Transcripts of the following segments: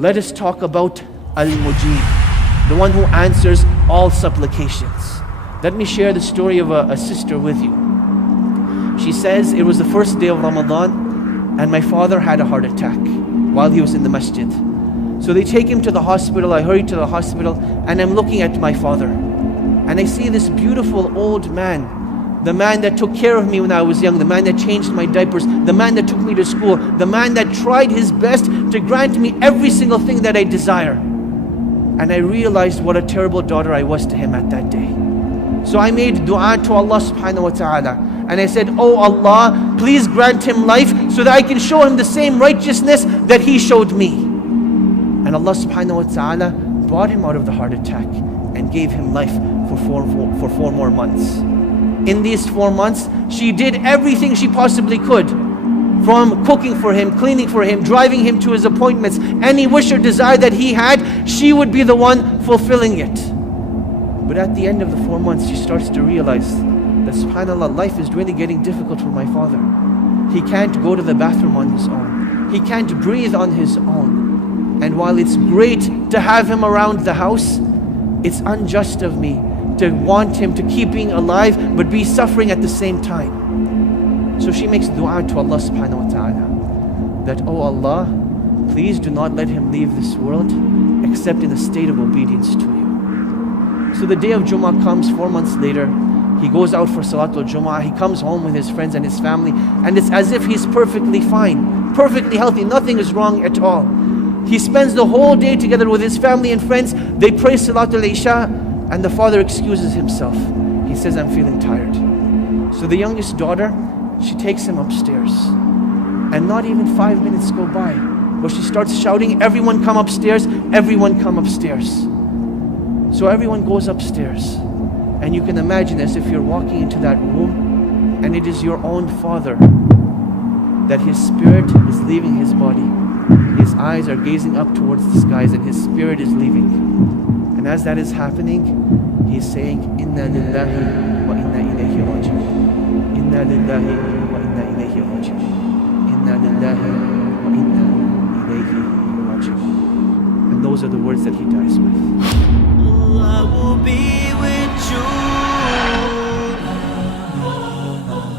let us talk about Al-Mujib, the one who answers all supplications. Let me share the story of a sister with you. She says it was the first day of Ramadan and my father had a heart attack while he was in the masjid. So they take him to the hospital. I hurried to the hospital and I'm looking at my father. And I see this beautiful old man, the man that took care of me when I was young, the man that changed my diapers, the man that took me to school, the man that tried his best to grant me every single thing that I desire. And I realized what a terrible daughter I was to him at that day. So I made dua to Allah subhanahu wa ta'ala. And I said, oh Allah, please grant him life so that I can show him the same righteousness that he showed me. And Allah subhanahu wa ta'ala brought him out of the heart attack and gave him life for four more months. In these 4 months, she did everything she possibly could. From cooking for him, cleaning for him, driving him to his appointments, any wish or desire that he had, she would be the one fulfilling it. But at the end of the 4 months, she starts to realize that subhanAllah, life is really getting difficult for my father. He can't go to the bathroom on his own. He can't breathe on his own. And while it's great to have him around the house, it's unjust of me to want him to keep being alive but be suffering at the same time. So she makes dua to Allah subhanahu wa ta'ala that, oh Allah, please do not let him leave this world except in a state of obedience to you. So the day of Jummah comes 4 months later. He goes out for Salatul Jummah. He comes home with his friends and his family, and it's as if he's perfectly fine, perfectly healthy, nothing is wrong at all. He spends the whole day together with his family and friends. They pray Salatul Isha, and the father excuses himself. He says, I'm feeling tired. So the youngest daughter, she takes him upstairs. And not even 5 minutes go by, but she starts shouting, everyone come upstairs, everyone come upstairs. So everyone goes upstairs. And you can imagine as if you're walking into that room, and it is your own father, that his spirit is leaving his body. His eyes are gazing up towards the skies and his spirit is leaving. And as that is happening, he's saying, Inna lillahi wa inna ilayhi raji'un. Inna lillahi wa inna ilayhi raji'un. Inna lillahi wa inna ilayhi raji'un. And those are the words that he dies with. Allah will be with you.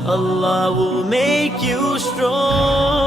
Allah will make you strong.